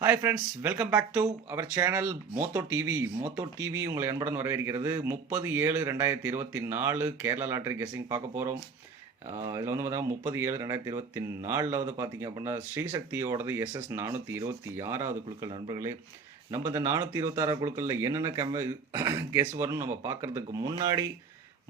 Hi friends welcome back to our channel Motho TV Motho TV உங்களை அன்புடன் வரவேற்கிறது. முப்பது ஏழு ரெண்டாயிரத்தி இருபத்தி நாலு கேரளா லாட்ரி கெஸிங் பார்க்க போகிறோம் இதில் வந்து பார்த்தீங்கன்னா முப்பது ஏழு ரெண்டாயிரத்தி இருபத்தி நாலில் வந்து பார்த்தீங்க அப்படின்னா ஸ்ரீசக்தியோடது எஸ்எஸ் நானூற்றி இருபத்தி ஆறாவது குழுக்கள் நண்பர்களே. நம்ம இந்த நானூற்றி இருபத்தாறு குழுக்களில் என்னென்ன கெம கெஸ் வரும்னு நம்ம பார்க்குறதுக்கு முன்னாடி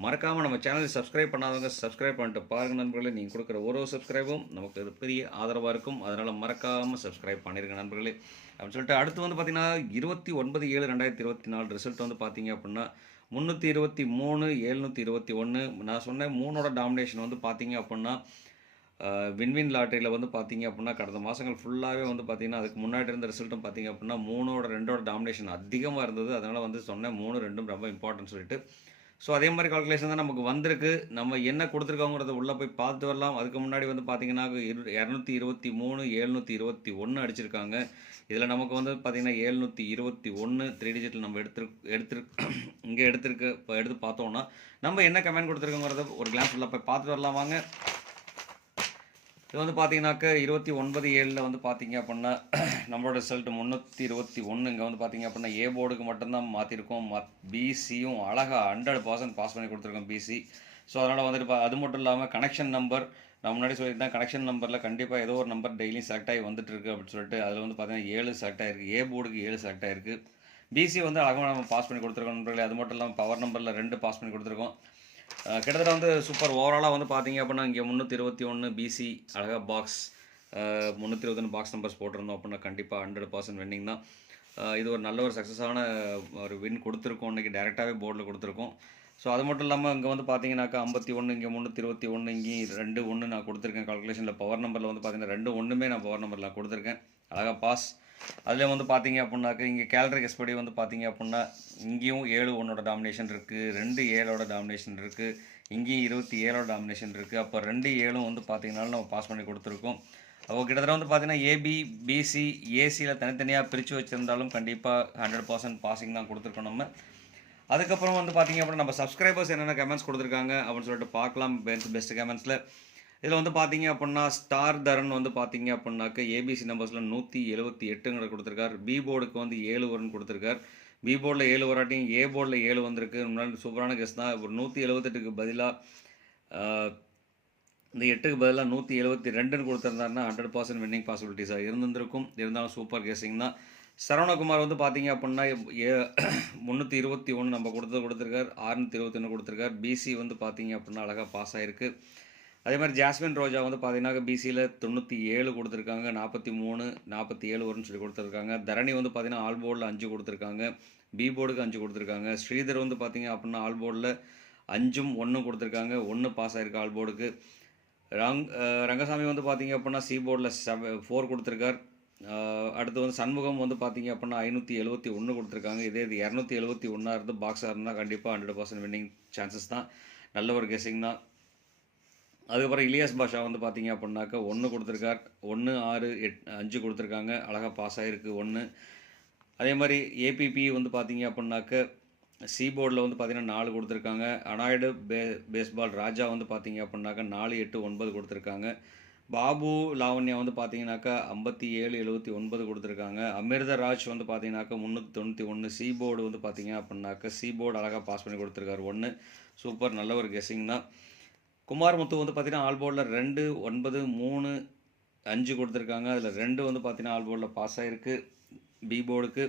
மறக்காமல் நம்ம சேனலை சப்ஸ்கிரைப் பண்ணாதவங்க சப்ஸ்கிரைப் பண்ணிட்டு பாருங்கள் நண்பர்களே. நீங்கள் கொடுக்குற ஒரு ஒரு சப்ஸ்கிரைபும் நமக்கு ஒரு பெரிய ஆதரவாக இருக்கும். அதனால் மறக்காமல் சப்ஸ்கிரைப் பண்ணிருங்க நண்பர்களே. அப்படின்னு சொல்லிட்டு அடுத்து வந்து பார்த்தீங்கன்னா இருபத்தி ஒன்பது ஏழு ரெண்டாயிரத்தி இருபத்தி நாலு ரிசல்ட் வந்து பார்த்தீங்க அப்படின்னா முந்நூற்றி இருபத்தி மூணு எழுநூற்றி இருபத்தி ஒன்று நான் சொன்னேன் மூணோட டாமினேஷன் வந்து பார்த்தீங்க அப்படின்னா வின்வின் லாட்டரியில் வந்து பார்த்தீங்க அப்படின்னா கடந்த மாதங்கள் ஃபுல்லாகவே வந்து பார்த்தீங்கன்னா அதுக்கு முன்னாடி இருந்த ரிசல்ட்டும் பார்த்தீங்க அப்படின்னா மூணோட ரெண்டோட டாமினேஷன் அதிகமாக இருந்தது. அதனால் வந்து சொன்னேன் மூணு ரெண்டும் ரொம்ப இம்பார்ட்டன்ட் சொல்லிட்டு ஸோ அதே மாதிரி கால்குலேஷன் தான் நமக்கு வந்திருக்கு. நம்ம என்ன கொடுத்துருக்கோங்கிறத உள்ளே போய் பார்த்து வரலாம். அதுக்கு முன்னாடி வந்து பார்த்தீங்கன்னா இரு இரநூத்தி இருபத்தி மூணு எழுநூற்றி இருபத்தி ஒன்று அடிச்சிருக்காங்க. இதில் நமக்கு வந்து பார்த்திங்கன்னா எழுநூற்றி இருபத்தி ஒன்று த்ரீ டிஜிட்டில் நம்ம எடுத்துரு எடுத்துரு இங்கே எடுத்திருக்கு இப்போ எடுத்து பார்த்தோன்னா நம்ம என்ன கமெண்ட் கொடுத்துருக்கோங்கிறத ஒரு கிளாஸ் உள்ள போய் பார்த்துட்டு வரலாம். வாங்க. இது வந்து பார்த்தீங்கன்னாக்க இருபத்தி ஒன்பது ஏழில் வந்து பார்த்தீங்க அப்படின்னா நம்மளோட ரிசல்ட் முந்நூற்றி இருபத்தி ஒன்று இங்கே வந்து பார்த்தீங்க அப்படின்னா ஏ போர்டுக்கு மட்டும்தான் மாற்றிருக்கோம் மத் பிசியும் அழகாக ஹண்ட்ரட் பர்சன்ட் பாஸ் பண்ணி கொடுத்துருக்கோம் பிசி ஸோ அதனால் வந்துட்டு பா- அது மட்டும் இல்லாமல் கனெக்ஷன் நம்பர் நான் முன்னாடி சொல்லியிருந்தேன் கனெக்ஷன் நம்பரில் கண்டிப்பாக ஏதோ ஒரு நம்பர் டெய்லியும் செலக்ட் ஆகி வந்துட்டு இருக்கு அப்படின்னு சொல்லிட்டு அதில் வந்து பார்த்தீங்கன்னா ஏழு செலக்ட் ஆயிருக்கு. ஏ போர்டுக்கு ஏழு செலக்ட் ஆயிருக்கு. பிசி வந்து அழகாக நம்ம பாஸ் பண்ணி கொடுத்துருக்கோம் நண்பர்களே. அது மட்டும் இல்லாமல் பவர் நம்பரில் ரெண்டு பாஸ் பண்ணி கொடுத்துருக்கோம். கிட்டத்தட்ட வந்து சூப்பர் ஓவராலாக வந்து பார்த்தீங்க அப்படின்னா இங்கே முந்நூற்றி இருபத்தி ஒன்று பிசி அழகாக பாக்ஸ் முந்நூற்றி இருபத்தொன்று பாக்ஸ் நம்பர்ஸ் போட்டிருந்தோம் அப்படின்னா கண்டிப்பாக ஹண்ட்ரட் பர்சன்ட் வின்னிங் தான். இது ஒரு நல்ல ஒரு சக்ஸஸான ஒரு வின் கொடுத்துருக்கோம். இன்றைக்கி டேரெக்டாகவே போர்டில் கொடுத்துருக்கோம். ஸோ அது மட்டும் இல்லாமல் இங்கே வந்து பார்த்தீங்கன்னாக்கா ஐம்பத்தி ஒன்று இங்கே முந்நூற்றி இருபத்தி ஒன்று இங்கேயும் ரெண்டு ஒன்று நான் கொடுத்துருக்கேன். கால்குலேஷனில் பவர் நம்பரில் வந்து பார்த்தீங்கன்னா ரெண்டு ஒன்றுமே நான் பவர் நம்பரில் கொடுத்துருக்கேன். அழகாக பாஸ் அதில் வந்து பார்த்தீங்க அப்படின்னாக்க இங்கே கேலரி கெஸ் படி வந்து பார்த்தீங்க அப்படின்னா இங்கேயும் ஏழு ஒன்னோட டாமினேஷன் இருக்குது ரெண்டு ஏழோட டாமினேஷன் இருக்குது இங்கேயும் இருபத்தி ஏழோட டாமினேஷன் இருக்குது அப்போ ரெண்டு ஏழும் வந்து பார்த்தீங்கன்னா நம்ம பாஸ் பண்ணி கொடுத்துருக்கோம். அப்போ கிட்டத்தட்ட வந்து பார்த்தீங்கன்னா ஏபி பிசி ஏசியில் தனித்தனியாக பிரித்து வச்சுருந்தாலும் கண்டிப்பாக ஹண்ட்ரட் பர்சன்ட் பாசிங் தான் கொடுத்துருக்கோம் நம்ம. அதுக்கப்புறம் வந்து பார்த்தீங்க அப்படின்னா நம்ம சப்ஸ்கிரைபர்ஸ் என்னென்ன கமெண்ட்ஸ் கொடுத்துருக்காங்க அப்படின்னு சொல்லிட்டு பார்க்கலாம் பெஸ்ட் பெஸ்ட் கமெண்ட்ஸில் இதில் வந்து பார்த்தீங்க அப்படின்னா ஸ்டார் தரன் வந்து பார்த்தீங்க அப்படின்னாக்க ஏபிசி நம்பர்ஸில் நூற்றி எழுபத்தி எட்டுங்கிற கொடுத்துருக்கார். பி போர்டுக்கு வந்து ஏழு வரும்னு கொடுத்துருக்கார். பி போர்டில் ஏழு வராட்டியும் ஏ போர்டில் ஏழு வந்திருக்கு. முன்னாடி சூப்பரான கெஸ் தான். ஒரு நூற்றி எழுபத்தெட்டுக்கு பதிலாக இந்த எட்டுக்கு பதிலாக நூற்றி எழுபத்தி ரெண்டுன்னு கொடுத்துருந்தாருன்னா ஹண்ட்ரட் பர்சன்ட் வின்னிங் பாசிபிலிட்டிஸாக இருந்திருக்கும் இருந்தாலும் சூப்பர் கெஸிங் தான். சரவணகுமார் வந்து பார்த்தீங்க அப்படின்னா ஏ முந்நூற்றி இருபத்தி ஒன்று நம்ம கொடுத்தது கொடுத்துருக்கார். ஆறுநூற்றி இருபத்தொன்று கொடுத்துருக்கார். பிசி வந்து பார்த்தீங்க அப்படின்னா அழகாக பாஸ் ஆகிருக்கு அதே மாதிரி ஜாஸ்மின் ரோஜா வந்து பார்த்தீங்கன்னா பிசியில் தொண்ணூற்றி ஏழு கொடுத்துருக்காங்க நாற்பத்தி மூணு நாற்பத்தி ஏழு வரும்னு சொல்லி கொடுத்துருக்காங்க. தரணி வந்து பார்த்தீங்கன்னா ஆல் போர்டில் அஞ்சு கொடுத்துருக்காங்க. பி போர்டுக்கு அஞ்சு கொடுத்துருக்காங்க. ஸ்ரீதர் வந்து பார்த்தீங்க அப்படின்னா ஆல் போர்டில் அஞ்சும் ஒன்றும் கொடுத்துருக்காங்க. ஒன்று பாஸ் ஆகிருக்கு ஆல் போர்டுக்கு ரங் ரங்கசாமி வந்து பார்த்தீங்க அப்படின்னா சி போர்டில் செவ ஃபோர் கொடுத்துருக்கார். அடுத்து வந்து சண்முகம் வந்து பார்த்தீங்க அப்படின்னா ஐநூற்றி எழுபத்தி ஒன்று கொடுத்துருக்காங்க. இதே இது இரநூத்தி எழுபத்தி ஒன்றா இருந்து பாக்ஸாக இருந்தால் கண்டிப்பாக ஹண்ட்ரட் பர்சன்ட் வின்னிங் சான்சஸ் தான். நல்ல ஒரு கெஸிங் தான். அதுக்கப்புறம் இலியாஸ் பாஷா வந்து பார்த்தீங்க அப்படின்னாக்கா ஒன்று கொடுத்துருக்கார் ஒன்று ஆறு எட் அஞ்சு கொடுத்துருக்காங்க. அழகாக பாஸ் ஆகிருக்கு ஒன்று அதே மாதிரி ஏபிபி வந்து பார்த்தீங்க அப்படின்னாக்க சி போர்டில் வந்து பார்த்தீங்கன்னா நாலு கொடுத்துருக்காங்க. அனாய்டு பே பேஸ்பால் ராஜா வந்து பார்த்தீங்க அப்படின்னாக்கா நாலு எட்டு ஒன்பது கொடுத்துருக்காங்க. பாபு லாவண்யா வந்து பார்த்தீங்கன்னாக்கா ஐம்பத்தி ஏழு எழுபத்தி ஒன்பது கொடுத்துருக்காங்க. அமிர்தராஜ் வந்து பார்த்தீங்கன்னாக்கா முந்நூற்றி தொண்ணூற்றி ஒன்று சி போர்டு வந்து பார்த்தீங்க அப்படின்னாக்கா சி போர்டு அழகாக பாஸ் பண்ணி கொடுத்துருக்காரு. ஒன்று சூப்பர் நல்ல ஒரு கெஸ்ஸிங் தான். குமார் முத்து வந்து பார்த்தீங்கன்னா ஆல் போர்டில் ரெண்டு ஒன்பது மூணு அஞ்சு கொடுத்துருக்காங்க. அதில் ரெண்டு வந்து பார்த்தீங்கன்னா ஆல் போர்டில் பாஸ் ஆகிருக்கு பி போர்டுக்கு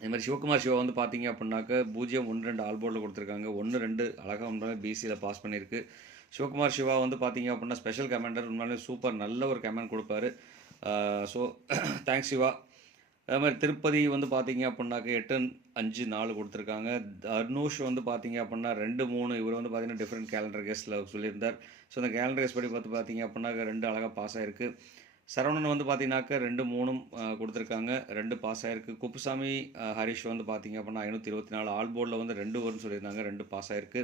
இது மாதிரி சிவகுமார் சிவா வந்து பார்த்தீங்க அப்படின்னாக்க பூஜ்ஜியம் ஒன்று ரெண்டு ஆல் போர்டில் கொடுத்துருக்காங்க. ஒன்று ரெண்டு அழகாக உண்மையாக பிசியில் பாஸ் பண்ணியிருக்கு. சிவகுமார் சிவா வந்து பார்த்தீங்க அப்படின்னா ஸ்பெஷல் கமெண்டர் உண்மையிலே சூப்பர் நல்ல ஒரு கமெண்ட் கொடுப்பாரு. So thanks Siva. அதே மாதிரி திருப்பதி வந்து பார்த்தீங்க அப்படின்னாக்க எட்டு அஞ்சு நாலு கொடுத்துருக்காங்க. தர்னூஷ் வந்து பார்த்தீங்க அப்படின்னா ரெண்டு மூணு இவர் வந்து பார்த்தீங்கன்னா டிஃப்ரெண்ட் கேலண்டர் கேஸில் சொல்லியிருந்தார். ஸோ அந்த கேலண்டர் கேஸ் படி பார்த்து பார்த்தீங்க அப்படின்னாக்க ரெண்டு அழகாக பாஸ் ஆயிருக்கு. சரவணன் வந்து பார்த்தீங்கன்னாக்க ரெண்டு மூணும் கொடுத்துருக்காங்க. ரெண்டு பாஸ் ஆயிருக்கு. குப்புசாமி ஹரிஷ் வந்து பார்த்தீங்க அப்படின்னா ஐநூற்றி இருபத்தி நாலு ஆல் போர்டில் வந்து ரெண்டு வரும்னு சொல்லியிருந்தாங்க. ரெண்டு பாஸ் ஆயிருக்கு.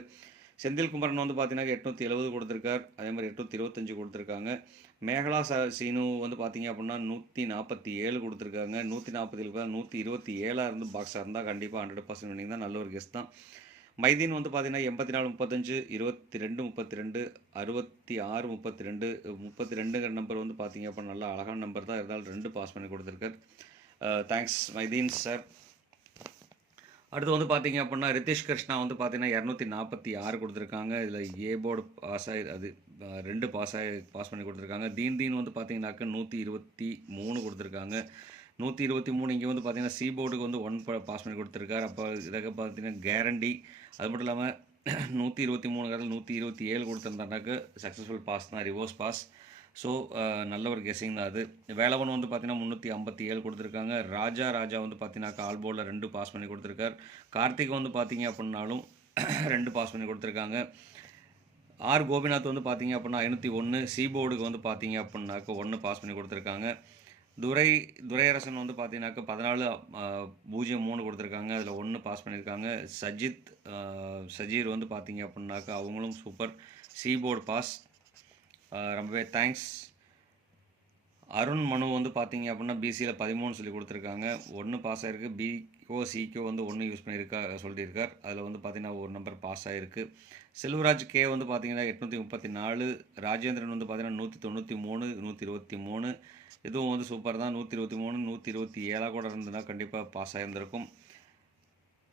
செந்தில்குமரன் வந்து பார்த்தீங்கன்னா எட்நூற்றி எழுபது கொடுத்துருக்கார். அதே மாதிரி எட்நூற்றி இருபத்தஞ்சு கொடுத்துருக்காங்க. மேகலா ச சீனு வந்து பார்த்தீங்க அப்படின்னா நூற்றி நாற்பத்தி ஏழு கொடுத்துருக்காங்க. நூற்றி நாற்பத்தி ஏழு நூற்றி இருபத்தி ஏழாக இருந்து பாக்ஸாக இருந்தால் கண்டிப்பாக ஹண்ட்ரட் பர்சன்ட் வின்னிங் தான். நல்ல ஒரு கெஸ்ட் தான். மைதீன் வந்து பார்த்தீங்கன்னா எண்பத்தி நாலு முப்பத்தஞ்சு இருபத்தி ரெண்டு முப்பத்தி ரெண்டு அறுபத்தி ஆறு முப்பத்தி ரெண்டு முப்பத்தி ரெண்டுங்கிற நம்பர் வந்து பார்த்தீங்க அப்போ நல்லா அழகான நம்பர் தான். இருந்தாலும் ரெண்டு பாஸ் பண்ணி கொடுத்துருக்கார். தேங்க்ஸ் மைதீன் சார் அடுத்து வந்து பார்த்தீங்க அப்படின்னா ரித்திஷ் கிருஷ்ணா வந்து பார்த்தீங்கன்னா இரநூத்தி நாற்பத்தி ஆறு கொடுத்துருக்காங்க. இதில் ஏ போர்டு பாஸ் ஆகி அது ரெண்டு பாஸ் ஆகி பாஸ் பண்ணி கொடுத்துருக்காங்க. தீன் தீன் வந்து பார்த்தீங்கன்னாக்க நூற்றி இருபத்தி மூணு கொடுத்துருக்காங்க. நூற்றி இருபத்தி மூணு இங்கே வந்து பார்த்தீங்கன்னா சி போர்டுக்கு வந்து ஒன் பாஸ் பண்ணி கொடுத்துருக்காரு. அப்போ இதாக பார்த்தீங்கன்னா கேரண்டி அது மட்டும் இல்லாமல் நூற்றி இருபத்தி மூணு கடல் நூற்றி இருபத்தி ஏழு கொடுத்துருந்தாருனாக்க சக்ஸஸ்ஃபுல் பாஸ் தான் ரிவர்ஸ் பாஸ் ஸோ uh, நல்ல ஒரு கெஸிங் தான் அது. வேலவன் வந்து பார்த்தீங்கன்னா முந்நூற்றி ஐம்பத்தி ஏழு கொடுத்துருக்காங்க. ராஜா ராஜா வந்து பார்த்தீங்கன்னாக்கா ஆல் ரெண்டு பாஸ் பண்ணி கொடுத்துருக்கார். கார்த்திக் வந்து பார்த்தீங்க அப்படின்னாலும் ரெண்டு பாஸ் பண்ணி கொடுத்துருக்காங்க. ஆர் கோபிநாத் வந்து பார்த்தீங்க அப்படின்னா ஐநூற்றி ஒன்று சீபோர்டுக்கு வந்து பார்த்தீங்க அப்படின்னாக்க ஒன்று பாஸ் பண்ணி கொடுத்துருக்காங்க. துரை துரையரசன் வந்து பார்த்தீங்கன்னாக்க பதினாலு பூஜ்ஜியம் மூணு கொடுத்துருக்காங்க. அதில் ஒன்று பாஸ் பண்ணியிருக்காங்க. சஜித் சஜீர் வந்து பார்த்தீங்க அப்படின்னாக்க அவங்களும் சூப்பர் சீபோர்டு பாஸ் ரொம்பவே தேங்க்ஸ் அருண் மனு வந்து பார்த்தீங்க அப்படின்னா பிசியில் பதிமூணு சொல்லி கொடுத்துருக்காங்க. ஒன்று பாஸ் ஆகிருக்கு பிஓ சிக்கோ வந்து ஒன்று யூஸ் பண்ணியிருக்கா சொல்லியிருக்கார். அதில் வந்து பார்த்தீங்கன்னா ஒரு நம்பர் பாஸ் ஆகிருக்கு செல்வராஜ் கே வந்து பார்த்தீங்கன்னா எட்நூற்றி முப்பத்தி நாலு. ராஜேந்திரன் வந்து பார்த்தீங்கன்னா நூற்றி தொண்ணூற்றி மூணு நூற்றி இருபத்தி மூணு. இதுவும் வந்து சூப்பர் தான். நூற்றி இருபத்தி மூணு நூற்றி இருபத்தி ஏழாக கூட இருந்ததுன்னா கண்டிப்பாக பாஸ் ஆகியிருந்திருக்கும்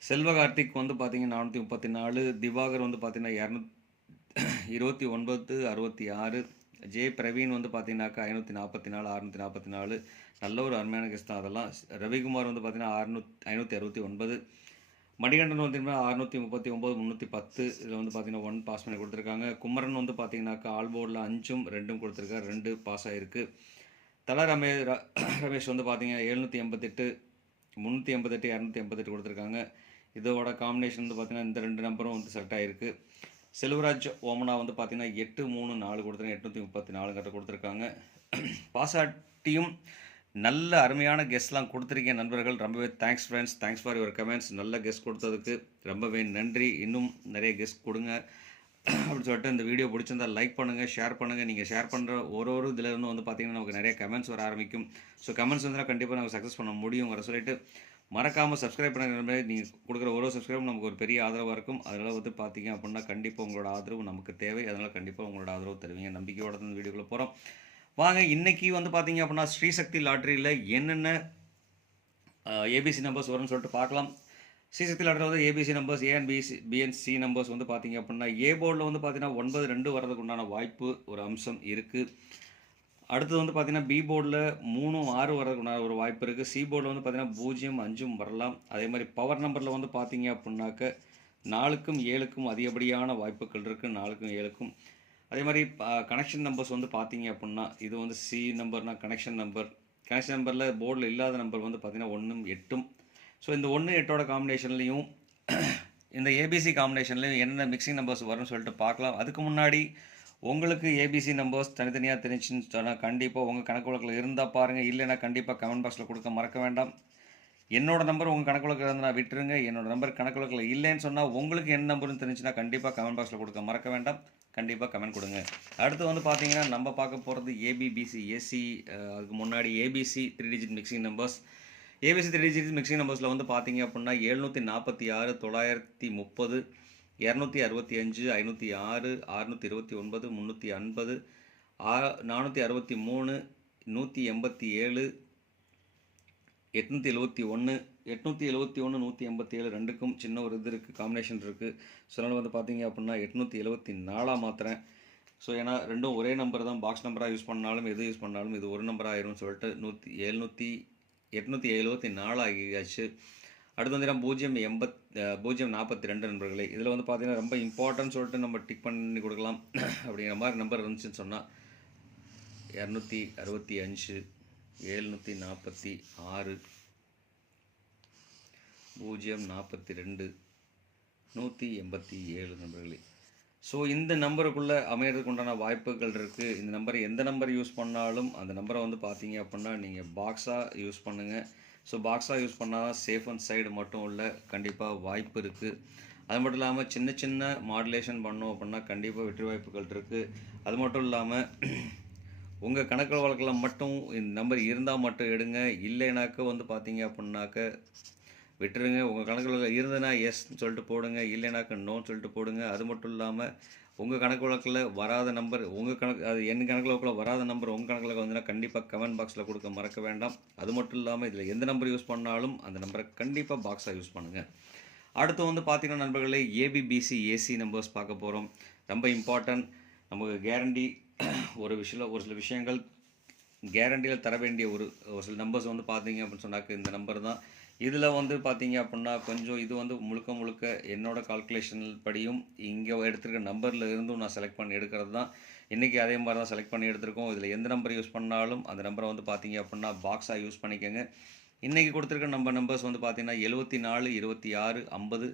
செல்வ கார்த்திக் வந்து பார்த்தீங்கன்னா நானூற்றி முப்பத்தி நாலு. திவாகர் வந்து பார்த்தீங்கன்னா இரநூத் இருபத்தி ஒன்பது அறுபத்தி ஆறு. ஜே. பிரவீன் வந்து பார்த்தீங்கன்னாக்கா ஐநூற்றி நாற்பத்தி நாலு அறுநூற்றி நாற்பத்தி நாலு. நல்ல ஒரு அருமையான கெஸ்ட் தான் அதெல்லாம். ரவிக்குமார் வந்து பார்த்தீங்கன்னா அறுநூத் ஐநூற்றி அறுபத்தி ஒன்பது. மணிகண்டன் வந்து அறுநூற்றி முப்பத்தி ஒம்பது முந்நூற்றி பத்து. இதில் வந்து பார்த்தீங்கன்னா ஒன் பாஸ் பண்ணி கொடுத்துருக்காங்க. குமரன் வந்து பார்த்தீங்கன்னாக்கா ஆல் போர்டில் அஞ்சும் ரெண்டும் கொடுத்துருக்காரு. ரெண்டு பாஸ் ஆகிருக்கு தல ரமே ர- ரமேஷ் வந்து பார்த்தீங்கன்னா எழுநூற்றி எண்பத்தெட்டு முந்நூற்றி எண்பத்தெட்டு இரநூத்தி எண்பத்தெட்டு கொடுத்துருக்காங்க. இதோட காம்பினேஷன் வந்து பார்த்தீங்கன்னா இந்த ரெண்டு நம்பரும் வந்து செலக்ட் ஆகிருக்கு செல்வராஜ் ஓமனா வந்து பார்த்தீங்கன்னா எட்டு மூணு நாலு கொடுத்துருங்க எட்நூற்றி முப்பத்தி நாலுங்கிட்ட கொடுத்துருக்காங்க. பாசாட்டியும் நல்ல அருமையான கெஸ்ட்லாம் கொடுத்துருக்கீங்க நண்பர்கள். ரொம்பவே thanks friends thanks for your comments நல்ல கெஸ்ட் கொடுத்ததுக்கு ரொம்பவே நன்றி. இன்னும் நிறைய கெஸ்ட் கொடுங்க. அப்படின்னு சொல்லிட்டு இந்த வீடியோ பிடிச்சிருந்தா லைக் பண்ணுங்கள் ஷேர் பண்ணுங்கள் நீங்கள் ஷேர் பண்ணுற ஒரு ஒரு இதுல இருந்து வந்து பார்த்தீங்கன்னா நமக்கு நிறைய கமெண்ட்ஸ் வர ஆரம்பிக்கும். ஸோ கமெண்ட்ஸ் வந்து கண்டிப்பாக நம்ம சக்ஸஸ் பண்ண முடியும் வர சொல்லிட்டு மறக்காமல் சப்ஸ்கிரைப் பண்ணுற நீங்கள் கொடுக்குற ஒரு சப்ஸ்கிரைப் நமக்கு ஒரு பெரிய ஆதரவாக இருக்கும். அதனால் வந்து பார்த்தீங்க அப்படின்னா கண்டிப்பாக உங்களோட ஆதரவு நமக்கு தேவை. அதனால் கண்டிப்பாக உங்களோட ஆதரவு தருவீங்க. நம்பிக்கையோட தான் இந்த வீடியோக்குள்ளே போகிறோம் வாங்க இன்றைக்கி வந்து பார்த்தீங்க அப்படின்னா ஸ்ரீசக்தி லாட்ரியில் என்னென்ன ஏபிசி நம்பர்ஸ் வரும்னு சொல்லிட்டு பார்க்கலாம் ஸ்ரீசக்தி லாட்ரி வந்து ABC numbers ANBC BNC numbers வந்து பார்த்தீங்க அப்படின்னா ஏ போர்டில் வந்து பார்த்தீங்கன்னா ஒன்பது ரெண்டு வரதுக்கு உண்டான வாய்ப்பு ஒரு அம்சம் இருக்குது அடுத்தது வந்து பார்த்தீங்கன்னா பி போர்டில் மூணும் ஆறு வரதுக்கு ஒரு வாய்ப்பு இருக்குது சி போர்டில் வந்து பார்த்தீங்கன்னா பூஜ்ஜியம் அஞ்சும் வரலாம். அதே மாதிரி பவர் நம்பரில் வந்து பார்த்தீங்க அப்படின்னாக்க நாலுக்கும் ஏழுக்கும் அதிகப்படியான வாய்ப்புகள் இருக்குது நாலுக்கும் ஏழுக்கும். அதே மாதிரி கனெக்ஷன் நம்பர்ஸ் வந்து பார்த்தீங்க அப்படின்னா இது வந்து சி நம்பர்னா கனெக்ஷன் நம்பர் கனெக்ஷன் நம்பரில் போர்டில் இல்லாத நம்பர் வந்து பார்த்தீங்கன்னா ஒன்றும் எட்டும். ஸோ இந்த ஒன்று எட்டோட காம்பினேஷன்லேயும் இந்த ஏபிசி காம்பினேஷன்லேயும் என்னென்ன மிக்சிங் நம்பர்ஸ் வரும்னு சொல்லிட்டு பார்க்கலாம் அதுக்கு முன்னாடி உங்களுக்கு ஏபிசி நம்பர்ஸ் தனித்தனியாக தெரிஞ்சுன்னு சொன்னால் கண்டிப்பாக உங்கள் கணக்கு வழக்கில் இருந்தால் பாருங்கள் இல்லைன்னா கண்டிப்பாக கமெண்ட் பாக்ஸில் கொடுக்க மறக்க வேண்டாம். என்னோட நம்பர் உங்கள் கணக்கு வழக்கில் இருந்தால் விட்டுருங்க. என்னோட நம்பர் கணக்கு வழக்கில் இல்லைன்னு சொன்னால் உங்களுக்கு என்ன நம்பர்னு தெரிஞ்சுன்னா கண்டிப்பாக கமெண்ட் பாக்ஸில் கொடுக்க மறக்க வேண்டாம். கண்டிப்பாக கமெண்ட் கொடுங்க. அடுத்து வந்து பார்த்தீங்கன்னா நம்ம பார்க்க போகிறது ஏபிபிசி ஏசி அதுக்கு முன்னாடி ABC three digit mixing numbers ABC three digit mixing நம்பர்ஸில் வந்து பார்த்தீங்க அப்படின்னா எழுநூற்றி நாற்பத்தி ஆறு தொள்ளாயிரத்தி முப்பது இரநூத்தி அறுபத்தி அஞ்சு ஐநூற்றி ஆறு அறுநூற்றி இருபத்தி ஒன்பது முந்நூற்றி ஐம்பது ஆ நானூற்றி அறுபத்தி மூணு நூற்றி எண்பத்தி ஏழு எட்நூற்றி எழுபத்தி ஒன்று எட்நூற்றி எழுபத்தி ஒன்று நூற்றி எண்பத்தி ஏழு ரெண்டுக்கும் சின்ன ஒரு இது இருக்குது காம்பினேஷன் இருக்குது ஸோ அதனால் வந்து பார்த்தீங்க அப்படின்னா எட்நூற்றி எழுபத்தி நாலாக மாற்றுறேன் ஸோ ஏன்னா ரெண்டும் ஒரே நம்பர் தான். பாக்ஸ் நம்பராக யூஸ் பண்ணாலும் எது யூஸ் பண்ணாலும் இது ஒரு நம்பர் ஆயிரும்னு சொல்லிட்டு நூற்றி எழுநூற்றி எட்நூற்றி எழுபத்தி நாலு ஆகியாச்சு. அடுத்து வந்து பூஜ்ஜியம் எண்பத் பூஜ்ஜியம் நாற்பத்தி ரெண்டு நண்பர்களே இதில் வந்து பார்த்தீங்கன்னா ரொம்ப இம்பார்ட்டன்ட் சொல்லிட்டு நம்ம டிக் பண்ணி கொடுக்கலாம். அப்படிங்கிற மாதிரி நம்பர் இருந்துச்சுன்னு சொன்னால் இரநூத்தி அறுபத்தி அஞ்சு ஏழ்நூற்றி நாற்பத்தி ஆறு பூஜ்ஜியம் நாற்பத்தி ரெண்டு நூற்றி எண்பத்தி ஏழு நம்பர்களே ஸோ இந்த நம்பருக்குள்ளே அமையறதுக்கு உண்டான வாய்ப்புகள் இருக்குது இந்த நம்பர் எந்த நம்பர் யூஸ் பண்ணாலும் அந்த நம்பரை வந்து பார்த்தீங்க அப்படின்னா நீங்கள் பாக்ஸாக யூஸ் பண்ணுங்கள் ஸோ பாக்ஸாக யூஸ் பண்ணால் தான் சேஃப் அண்ட் சைடு மட்டும் இல்லை கண்டிப்பாக வாய்ப்பு இருக்குது அது மட்டும் இல்லாமல் சின்ன சின்ன மாடுலேஷன் பண்ணோம் அப்படின்னா கண்டிப்பாக வெற்றி வாய்ப்புகள் இருக்குது அது மட்டும் இல்லாமல் உங்கள் கணக்கு வழக்கில் மட்டும் இந்த நம்பர் இருந்தால் மட்டும் எடுங்க. இல்லைனாக்க வந்து பார்த்தீங்க அப்படின்னாக்க விட்டுருங்க. உங்கள் கணக்கில் இருந்ததுன்னா எஸ்ன்னு சொல்லிட்டு போடுங்க. இல்லைனாக்க நோன்னு சொல்லிட்டு போடுங்க. அது மட்டும் இல்லாமல் உங்கள் கணக்கு வழக்கில் வராத நம்பர் உங்கள் கணக்கு அது என் கணக்கு வழக்கில் வராத நம்பர் உங்கள் கணக்கில் வந்துன்னா கண்டிப்பாக கமெண்ட் பாக்ஸில் கொடுக்க மறக்க வேண்டாம். அது மட்டும் இல்லாமல் இதில் எந்த நம்பர் யூஸ் பண்ணாலும் அந்த நம்பரை கண்டிப்பாக பாக்ஸாக யூஸ் பண்ணுங்கள் அடுத்து வந்து பார்த்தீங்கன்னா நண்பர்களே ஏபிபிசி ஏசி நம்பர்ஸ் பார்க்க போகிறோம் ரொம்ப இம்பார்ட்டன்ட் நமக்கு கேரண்டி ஒரு விஷயம் ஒரு சில விஷயங்கள் கேரண்டியில் தர வேண்டிய ஒரு ஒரு சில நம்பர்ஸ் வந்து பார்த்தீங்க அப்படின்னு சொன்னாக்க இந்த நம்பர் தான். இதில் வந்து பார்த்தீங்க அப்படின்னா கொஞ்சம் இது வந்து முழுக்க முழுக்க என்னோடய கால்குலேஷன் படியும். இங்கே எடுத்துருக்க நம்பரில் இருந்தும் நான் செலக்ட் பண்ணி எடுக்கிறது தான் இன்றைக்கி அதே மாதிரி தான் செலக்ட் பண்ணி எடுத்திருக்கோம். இதில் எந்த நம்பர் யூஸ் பண்ணாலும் அந்த நம்பரை வந்து பார்த்தீங்க அப்படின்னா பாக்ஸாக யூஸ் பண்ணிக்கோங்க. இன்றைக்கி கொடுத்துருக்க நம்ம நம்பர்ஸ் வந்து பார்த்திங்கன்னா எழுபத்தி நாலு இருபத்தி ஆறு ஐம்பது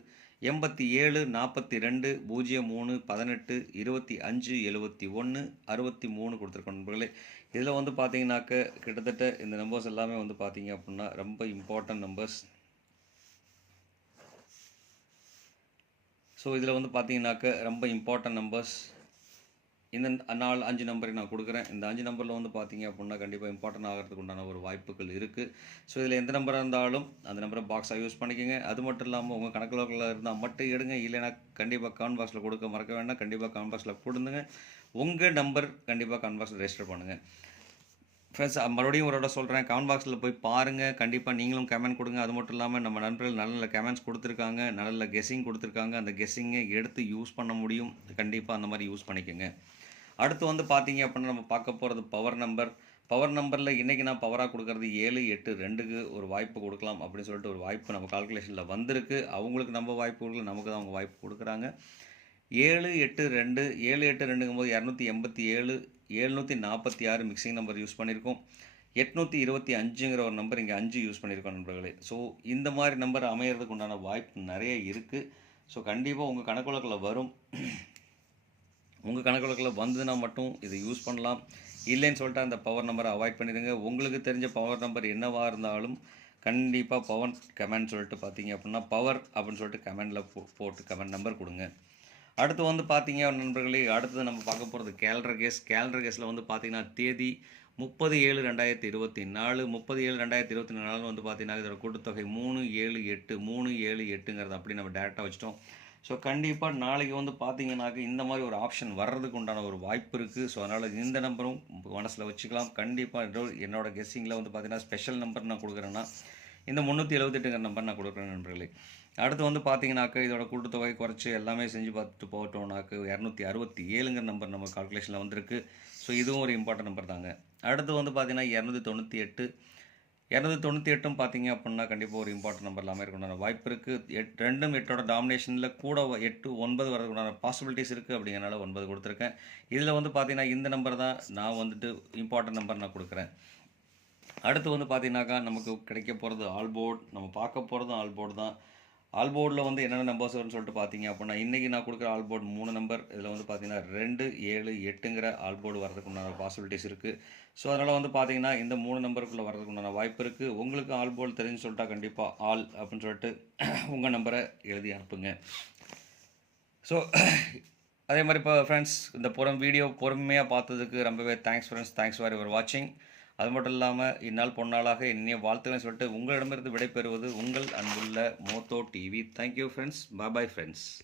எண்பத்தி ஏழு நாற்பத்தி ரெண்டு பூஜ்ஜியம் மூணு பதினெட்டு இருபத்தி அஞ்சு எழுபத்தி ஒன்று அறுபத்தி மூணு கொடுத்துருக்கோம் நண்பர்களே. இதில் வந்து பார்த்தீங்கன்னாக்க கிட்டத்தட்ட இந்த நம்பர்ஸ் எல்லாமே வந்து பார்த்தீங்க அப்படின்னா ரொம்ப இம்பார்ட்டன்ட் நம்பர்ஸ் ஸோ இதில் வந்து பார்த்தீங்கன்னாக்க ரொம்ப இம்பார்ட்டன்ட் நம்பர்ஸ் இந்த நாலு அஞ்சு நம்பரை நான் கொடுக்குறேன். இந்த அஞ்சு நம்பரில் வந்து பார்த்தீங்க அப்படின்னா கண்டிப்பாக இம்பார்ட்டன் ஆகிறதுக்கு உண்டான ஒரு வாய்ப்புகள் இருக்குது ஸோ இதில் எந்த நம்பராக இருந்தாலும் அந்த நம்பரை பாக்ஸாக யூஸ் பண்ணிக்கோங்க. அது மட்டும் இல்லாமல் உங்கள் கணக்கில் இருந்தால் மட்டும் எடுங்க. இல்லைனா கண்டிப்பாக கான் பாக்ஸில் கொடுக்க மறக்க வேண்டாம். கண்டிப்பாக கான் கொடுங்க. உங்கள் நம்பர் கண்டிப்பாக கான் ரெஜிஸ்டர் பண்ணுங்கள் ஃப்ரெண்ட்ஸ் மறுபடியும் ஒரு இடம் சொல்கிறேன் கமெண்ட் பாக்ஸில் போய் பாருங்கள் கண்டிப்பாக நீங்களும் கமெண்ட் கொடுங்க. அது மட்டும் இல்லாமல் நம்ம நண்பர்கள் நல்ல நல்ல கமெண்ட்ஸ் கொடுத்துருக்காங்க. நல்ல நல்ல கெஸ்ஸிங் கொடுத்துருக்காங்க. அந்த கெஸ்ஸிங்கை எடுத்து யூஸ் பண்ண முடியும். கண்டிப்பாக அந்த மாதிரி யூஸ் பண்ணிக்கோங்க. அடுத்து வந்து பார்த்தீங்க அப்படின்னா நம்ம பார்க்க போகிறது பவர் நம்பர் பவர் நம்பரில் இன்றைக்கி நான் பவராக கொடுக்குறது ஏழு எட்டு ரெண்டுக்கு ஒரு வாய்ப்பு கொடுக்கலாம் அப்படின்னு சொல்லிட்டு ஒரு வாய்ப்பு நம்ம கால்குலேஷனில் வந்திருக்கு. அவங்களுக்கு நம்ம வாய்ப்பு கொடுக்கல நமக்கு தான் அவங்க வாய்ப்பு கொடுக்குறாங்க. ஏழு எட்டு ரெண்டு ஏழு எட்டு ரெண்டுங்கும் போது இரநூத்தி எண்பத்தி ஏழு எழுநூற்றி நாற்பத்தி ஆறு மிக்சிங் நம்பர் யூஸ் பண்ணியிருக்கோம் எட்நூற்றி இருபத்தி அஞ்சுங்கிற ஒரு நம்பர் இங்கே அஞ்சு யூஸ் பண்ணியிருக்கோம் நண்பர்களே. ஸோ இந்த மாதிரி நம்பர் அமையிறதுக்கு உண்டான வாய்ப்பு நிறைய இருக்குது ஸோ கண்டிப்பாக உங்கள் கணக்குலக்கில் வரும். உங்கள் கணக்குலக்கில் வந்ததுன்னா மட்டும் இதை யூஸ் பண்ணலாம். இல்லைன்னு சொல்லிட்டு அந்த பவர் நம்பரை அவாய்ட் பண்ணிடுங்க. உங்களுக்கு தெரிஞ்ச பவர் நம்பர் என்னவாக இருந்தாலும் கண்டிப்பாக பவர் கமெண்ட் சொல்லிட்டு பார்த்தீங்க அப்படின்னா பவர் அப்படின்னு சொல்லிட்டு கமெண்டில் போ போட்டு கமெண்ட் நம்பர் கொடுங்க. அடுத்து வந்து பார்த்தீங்க நண்பர்களே அடுத்தது நம்ம பார்க்க போகிறது கேலண்டர் கேஸ் கேலண்டர் கேஸில் வந்து பார்த்தீங்கன்னா தேதி முப்பது ஏழு ரெண்டாயிரத்தி இருபத்தி நாலு. முப்பது ஏழு ரெண்டாயிரத்தி இருபத்தி நாலு வந்து பார்த்தீங்கன்னா இதோட கூட்டுத்தொகை மூணு ஏழு எட்டு மூணு ஏழு எட்டுங்கிறது அப்படி நம்ம டேரெக்டாக வச்சிட்டோம். ஸோ கண்டிப்பாக நாளைக்கு வந்து பார்த்தீங்கன்னாக்க இந்த மாதிரி ஒரு ஆப்ஷன் வர்றதுக்கு உண்டான ஒரு வாய்ப்பு இருக்குது ஸோ அதனால் இந்த நம்பரும் மனசில் வச்சுக்கலாம். கண்டிப்பாக என்னோட கெஸ்ஸிங்கில் வந்து பார்த்தீங்கன்னா ஸ்பெஷல் நம்பர் நான் கொடுக்குறேன்னா இந்த முந்நூற்றி எழுபத்தெட்டுங்கிற நம்பர் நான் கொடுக்குறேன் நண்பர்களே. அடுத்து வந்து பார்த்தீங்கன்னாக்க இதோட கூட்டுத்தொகை குறைச்சி எல்லாமே செஞ்சு பார்த்துட்டு போகட்டோம்னாக்க இரநூத்தி அறுபத்தி ஏழுங்கிற நம்பர் நம்ம கால்குலேஷனில் வந்திருக்கு. ஸோ இதுவும் ஒரு இம்பார்ட்டன்ட் நம்பர் தாங்க. அடுத்து வந்து பார்த்தீங்கன்னா இரநூத்தி தொண்ணூற்றி எட்டு. இரநூத்தி தொண்ணூற்றி எட்டும் பார்த்தீங்க அப்படின்னா கண்டிப்பாக ஒரு இம்பார்ட்டன்ட் நம்பர் எல்லாமே இருக்கணும் வாய்ப்பு இருக்குது எட் ரெண்டும் எட்டோட டாமினேஷனில் கூட எட்டு ஒன்பது வரதுக்குண்டான பாசிபிலிட்டிஸ் இருக்குது அப்படிங்கிறனால ஒன்பது கொடுத்துருக்கேன். இதில் வந்து பார்த்தீங்கன்னா இந்த நம்பர் தான் நான் வந்துட்டு இம்பார்ட்டன்ட் நம்பர் நான் கொடுக்குறேன். அடுத்து வந்து பார்த்தீங்கன்னாக்கா நமக்கு கிடைக்க போகிறது ஆல்போர்ட் நம்ம பார்க்க போகிறதும் ஆல்போர்டு தான். ஆல்போர்டில் வந்து என்னென்ன நம்பர்ஸ் வரும்னு சொல்லிட்டு பார்த்தீங்க அப்படின்னா இன்றைக்கி நான் கொடுக்குற ஆல்போர்ட் மூணு நம்பர் இதில் வந்து பார்த்தீங்கன்னா ரெண்டு ஏழு எட்டுங்கிற ஆல்போர்டு வரதுக்கு உண்டான பாசிபிலிட்டிஸ் இருக்குது ஸோ அதனால் வந்து பார்த்தீங்கன்னா இந்த மூணு நம்பருக்குள்ளே வரதுக்கு உண்டான வாய்ப்பு இருக்குது உங்களுக்கு ஆல்போர்டு தெரிஞ்சு சொல்லிட்டா கண்டிப்பாக ஆல் அப்படின்னு சொல்லிட்டு உங்கள் நம்பரை எழுதி அனுப்புங்க. ஸோ அதே மாதிரி இப்போ ஃப்ரெண்ட்ஸ் இந்த புறம் வீடியோ பொறுமையாக பார்த்ததுக்கு ரொம்பவே thanks friends thanks for your வாட்சிங் அது மட்டும் இல்லாமல் இந்நாள் பொன்னாளாக இனிய வாழ்த்துக்களை சொல்லிட்டு உங்களிடமிருந்து விடைபெறுவது உங்கள் அன்புள்ள Motho TV. Thank you friends bye friends